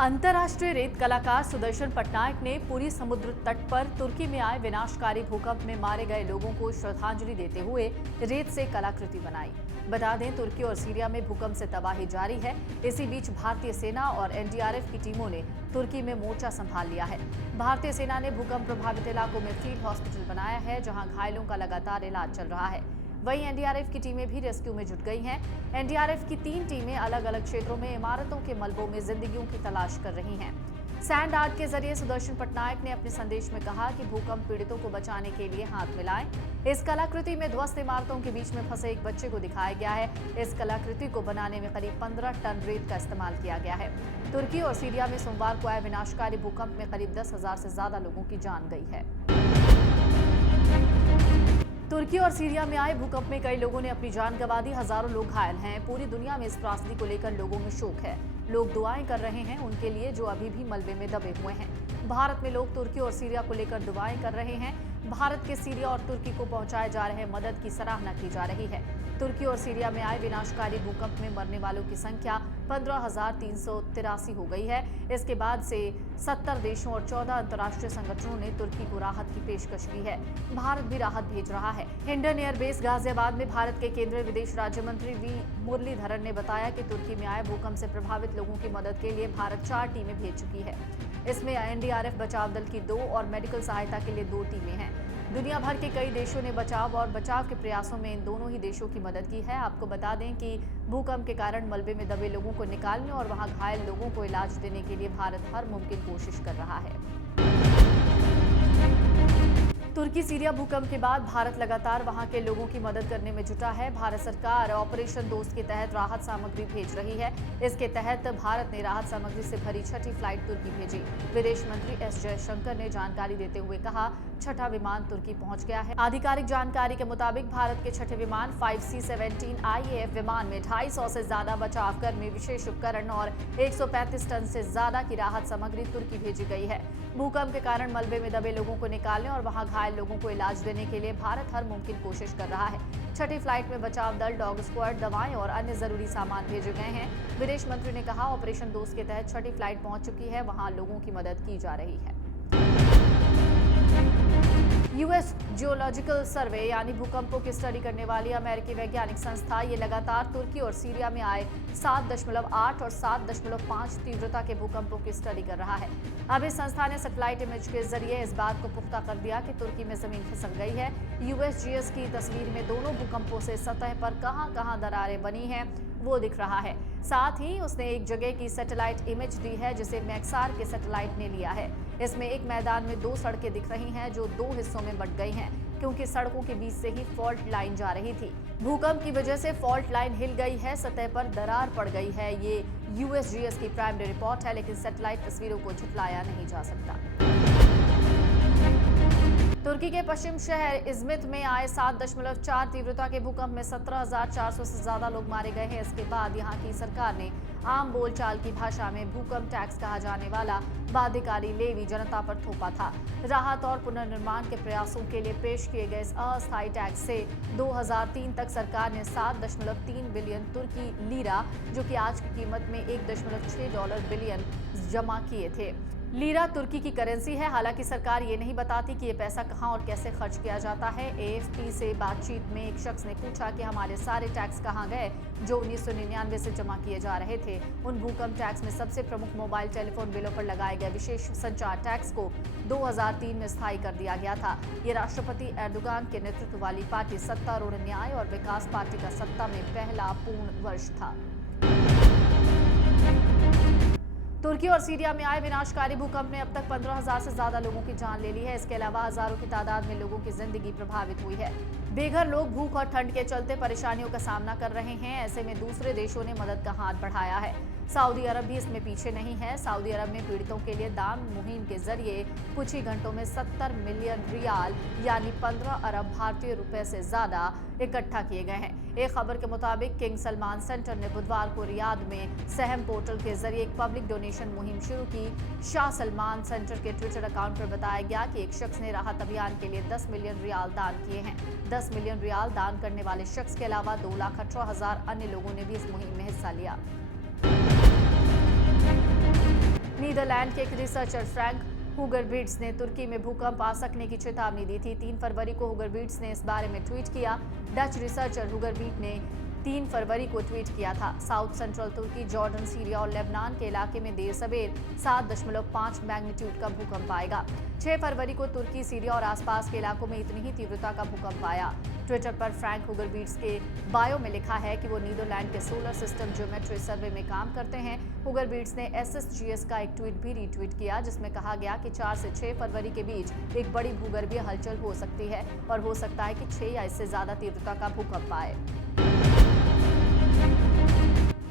अंतर्राष्ट्रीय रेत कलाकार सुदर्शन पटनायक ने पूरी समुद्र तट पर तुर्की में आए विनाशकारी भूकंप में मारे गए लोगों को श्रद्धांजलि देते हुए रेत से कलाकृति बनाई। बता दें, तुर्की और सीरिया में भूकंप से तबाही जारी है। इसी बीच भारतीय सेना और एनडीआरएफ की टीमों ने तुर्की में मोर्चा संभाल लिया है। भारतीय सेना ने भूकंप प्रभावित इलाकों में फील्ड हॉस्पिटल बनाया है, जहां घायलों का लगातार इलाज चल रहा है। वहीं एनडीआरएफ की टीमें भी रेस्क्यू में जुट गई हैं। एनडीआरएफ की 3 टीमें अलग अलग क्षेत्रों में इमारतों के मलबों में जिंदगियों की तलाश कर रही हैं। सैंड आर्ट के जरिए सुदर्शन पटनायक ने अपने संदेश में कहा कि भूकंप पीड़ितों को बचाने के लिए हाथ मिलाएं। इस कलाकृति में ध्वस्त इमारतों के बीच में फंसे एक बच्चे को दिखाया गया है। इस कलाकृति को बनाने में करीब 15 टन रेत का इस्तेमाल किया गया है। तुर्की और सीरिया में सोमवार को आए विनाशकारी भूकंप में करीब 10,000 से ज्यादा लोगों की जान गई है। तुर्की और सीरिया में आए भूकंप में कई लोगों ने अपनी जान गंवा दी, हजारों लोग घायल हैं। पूरी दुनिया में इस त्रासदी को लेकर लोगों में शोक है। लोग दुआएं कर रहे हैं उनके लिए जो अभी भी मलबे में दबे हुए हैं। भारत में लोग तुर्की और सीरिया को लेकर दुआएं कर रहे हैं। भारत के सीरिया और तुर्की को पहुंचाए जा रहे मदद की सराहना की जा रही है। तुर्की और सीरिया में आए विनाशकारी भूकंप में मरने वालों की संख्या 15,383 हो गई है। इसके बाद से 70 देशों और 14 अंतर्राष्ट्रीय संगठनों ने तुर्की को राहत की पेशकश की है। भारत भी राहत भेज रहा है। हिंडन एयरबेस गाजियाबाद में भारत के केंद्रीय विदेश राज्य मंत्री वी मुरलीधरन ने बताया कि तुर्की में आए भूकंप से प्रभावित लोगों की मदद के लिए भारत 4 टीमें भेज चुकी है। इसमें एनडीआरएफ बचाव दल की 2 और मेडिकल सहायता के लिए 2 टीमें हैं। दुनिया भर के कई देशों ने बचाव के प्रयासों में इन दोनों ही देशों की मदद की है। आपको बता दें कि भूकंप के कारण मलबे में दबे लोगों को निकालने और वहां घायल लोगों को इलाज देने के लिए भारत हर मुमकिन कोशिश कर रहा है। तुर्की सीरिया भूकंप के बाद भारत लगातार वहां के लोगों की मदद करने में जुटा है। भारत सरकार ऑपरेशन दोस्त के तहत राहत सामग्री भेज रही है। इसके तहत भारत ने राहत सामग्री से भरी 6ठी फ्लाइट तुर्की भेजी। विदेश मंत्री एस जयशंकर ने जानकारी देते हुए कहा, 6ठा विमान तुर्की पहुंच गया है। आधिकारिक जानकारी के मुताबिक भारत के 6ठे विमान 5C-17 IAF विमान में 250 से ज्यादा बचाव कर्मी, विशेष उपकरण और 135 टन से ज्यादा की राहत सामग्री तुर्की भेजी गई है। भूकंप के कारण मलबे में दबे लोगों को निकालने और वहां घायल लोगों को इलाज देने के लिए भारत हर मुमकिन कोशिश कर रहा है। 6ठी फ्लाइट में बचाव दल, डॉग स्क्वाड, दवाएं और अन्य जरूरी सामान भेजे गए हैं। विदेश मंत्री ने कहा, ऑपरेशन दोस्त के तहत 6ठी फ्लाइट पहुंच चुकी है। वहां लोगों की मदद की जा रही है। यूएस जियोलॉजिकल सर्वे यानी भूकंपों की स्टडी करने वाली अमेरिकी वैज्ञानिक संस्था ये लगातार तुर्की और सीरिया में आए 7.8 और 7.5 तीव्रता के भूकंपों की स्टडी कर रहा है। अब इस संस्था ने सैटेलाइट इमेज के जरिए इस बात को पुख्ता कर दिया कि तुर्की में जमीन खिसक गई है। यूएसजीएस की तस्वीर में दोनों भूकंपों से सतह पर कहां-कहां दरारें बनी हैं वो दिख रहा है। साथ ही उसने एक जगह की सैटेलाइट इमेज दी है जिसे मैक्सार के सैटेलाइट ने लिया है। इसमें एक मैदान में 2 सड़कें दिख रही हैं जो 2 हिस्सों में बंट गई हैं, क्योंकि सड़कों के बीच से ही फॉल्ट लाइन जा रही थी। भूकंप की वजह से फॉल्ट लाइन हिल गई है, सतह पर दरार पड़ गई है। ये यूएसजीएस की प्राइमरी रिपोर्ट है, लेकिन सैटेलाइट तस्वीरों को झुठलाया नहीं जा सकता। तुर्की के पश्चिम शहर इज़मित में आए 7.4 तीव्रता के भूकंप में 17,400 से ज्यादा लोग मारे गए हैं। इसके बाद यहां की सरकार ने आम बोलचाल की भाषा में भूकंप टैक्स कहा जाने वाला बाध्यकारी लेवी जनता पर थोपा था। राहत और पुनर्निर्माण के प्रयासों के लिए पेश किए गए इस अस्थायी टैक्स से 2003 तक सरकार ने 7.3 बिलियन तुर्की लीरा, जो कि आज की कीमत में $1.6 बिलियन जमा किए थे। लीरा तुर्की की करेंसी है। हालांकि सरकार ये नहीं बताती कि ये पैसा कहां और कैसे खर्च किया जाता है। एएफपी से बातचीत में एक शख्स ने पूछा कि हमारे सारे टैक्स कहां गए जो 1999 से जमा किए जा रहे थे। उन भूकंप टैक्स में सबसे प्रमुख मोबाइल टेलीफोन बिलों पर लगाए गए विशेष संचार टैक्स को 2003 में स्थायी कर दिया गया था। ये राष्ट्रपति एर्दोगान के नेतृत्व वाली पार्टी सत्तारूढ़ न्याय और विकास पार्टी का सत्ता में पहला पूर्ण वर्ष था। तुर्की और सीरिया में आए विनाशकारी भूकंप ने अब तक 15,000 से ज्यादा लोगों की जान ले ली है। इसके अलावा हजारों की तादाद में लोगों की जिंदगी प्रभावित हुई है। बेघर लोग भूख और ठंड के चलते परेशानियों का सामना कर रहे हैं। ऐसे में दूसरे देशों ने मदद का हाथ बढ़ाया है। सऊदी अरब भी इसमें पीछे नहीं है। सऊदी अरब में पीड़ितों के लिए दान मुहिम के जरिए कुछ ही घंटों में 70 मिलियन रियाल यानी 15 अरब भारतीय रुपए से ज्यादा इकट्ठा किए गए हैं। एक खबर के मुताबिक किंग सलमान सेंटर ने बुधवार को रियाद में सहम पोर्टल के जरिए एक पब्लिक डोनेशन मुहिम शुरू की। शाह सलमान सेंटर के ट्विटर अकाउंट पर बताया गया कि एक शख्स ने राहत अभियान के लिए 10 मिलियन रियाल दान किए हैं। 10 मिलियन रियाल दान करने वाले शख्स के अलावा 2,18,000 अन्य लोगों ने भी इस मुहिम में हिस्सा लिया। नीदरलैंड के एक रिसर्चर फ्रैंक हुगरबिट्स ने तुर्की में भूकंप आ सकने की चेतावनी दी थी। 3 फरवरी को हुगरबिट्स ने इस बारे में ट्वीट किया। डच रिसर्चर हुगरबिट ने 3 फरवरी को ट्वीट किया था। साउथ सेंट्रल तुर्की, जॉर्डन, सीरिया और लेबनान के इलाके में देर सवेर 7.5 मैग्नीट्यूड का भूकंप आएगा। 6 फरवरी को तुर्की, सीरिया और आसपास के इलाकों में इतनी ही तीव्रता का भूकंप आया। ट्विटर पर फ्रैंक हुगरबिट्स के बायो में लिखा है कि वो नीदरलैंड के सोलर सिस्टम ज्योमेट्री सर्वे में काम करते हैं। हुगरबिट्स ने SSGS का एक ट्वीट भी रीट्वीट किया जिसमें कहा गया कि 4 से 6 फरवरी के बीच एक बड़ी भूगर्भीय हलचल हो सकती है और हो सकता है कि 6 या इससे ज्यादा तीव्रता का भूकंप आए।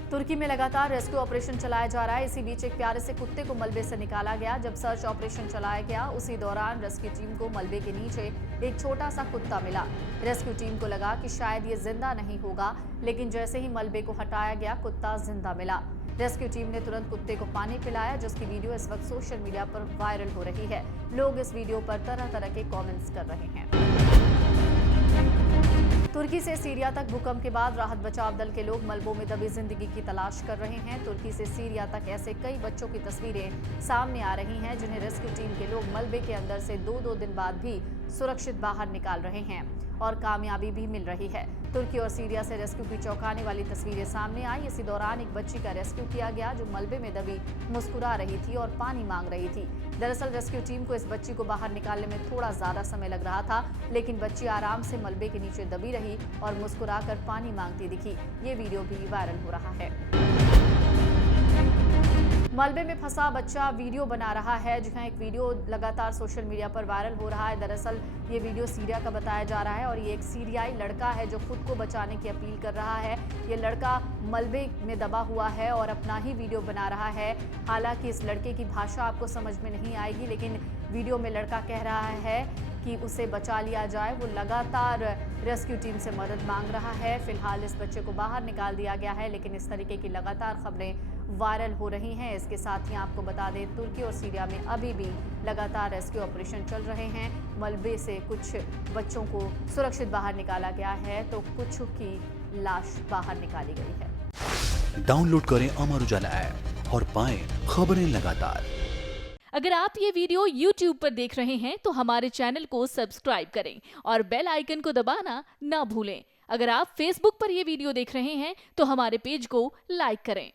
तुर्की में लगातार रेस्क्यू ऑपरेशन चलाया जा रहा है। इसी बीच एक प्यारे से कुत्ते को मलबे से निकाला गया। जब सर्च ऑपरेशन चलाया गया उसी दौरान रेस्क्यू टीम को मलबे के नीचे एक छोटा सा कुत्ता मिला। रेस्क्यू टीम को लगा कि शायद ये जिंदा नहीं होगा, लेकिन जैसे ही मलबे को हटाया गया कुत्ता जिंदा मिला। रेस्क्यू टीम ने तुरंत कुत्ते को पानी पिलाया, जिसकी वीडियो इस वक्त सोशल मीडिया पर वायरल हो रही है। लोग इस वीडियो पर तरह तरह के कॉमेंट्स कर रहे हैं। तुर्की से सीरिया तक भूकंप के बाद राहत बचाव दल के लोग मलबों में दबी जिंदगी की तलाश कर रहे हैं। तुर्की से सीरिया तक ऐसे कई बच्चों की तस्वीरें सामने आ रही हैं जिन्हें रेस्क्यू टीम के लोग मलबे के अंदर से 2-2 दिन बाद भी सुरक्षित बाहर निकाल रहे हैं और कामयाबी भी मिल रही है। तुर्की और सीरिया से रेस्क्यू की चौंकाने वाली तस्वीरें सामने आई। इसी दौरान एक बच्ची का रेस्क्यू किया गया जो मलबे में दबी मुस्कुरा रही थी और पानी मांग रही थी। दरअसल रेस्क्यू टीम को इस बच्ची को बाहर निकालने में थोड़ा ज्यादा समय लग रहा था, लेकिन बच्ची आराम से मलबे के नीचे दबी रही और मुस्कुराकर पानी मांगती दिखी। ये वीडियो भी वायरल हो रहा है। मलबे में फंसा बच्चा वीडियो बना रहा है। जहां एक वीडियो लगातार सोशल मीडिया पर वायरल हो रहा है। दरअसल ये वीडियो सीरिया का बताया जा रहा है और ये एक सीरियाई लड़का है जो खुद को बचाने की अपील कर रहा है। ये लड़का मलबे में दबा हुआ है और अपना ही वीडियो बना रहा है। हालांकि इस लड़के की भाषा आपको समझ में नहीं आएगी, लेकिन वीडियो में लड़का कह रहा है कि उसे बचा लिया जाए। वो लगातार रेस्क्यू टीम से मदद मांग रहा है। फिलहाल इस बच्चे को बाहर निकाल दिया गया है, लेकिन इस तरीके की लगातार खबरें वायरल हो रही हैं। इसके साथ ही आपको बता दें, तुर्की और सीरिया में अभी भी लगातार रेस्क्यू ऑपरेशन चल रहे हैं। मलबे से कुछ बच्चों को सुरक्षित बाहर निकाला गया है तो कुछ की लाश बाहर निकाली गई है। डाउनलोड करें अमर उजाला ऐप और पाएं खबरें लगातार। अगर आप ये वीडियो YouTube पर देख रहे हैं तो हमारे चैनल को सब्सक्राइब करें और बेल आइकन को दबाना ना भूलें। अगर आप Facebook पर ये वीडियो देख रहे हैं तो हमारे पेज को लाइक करें।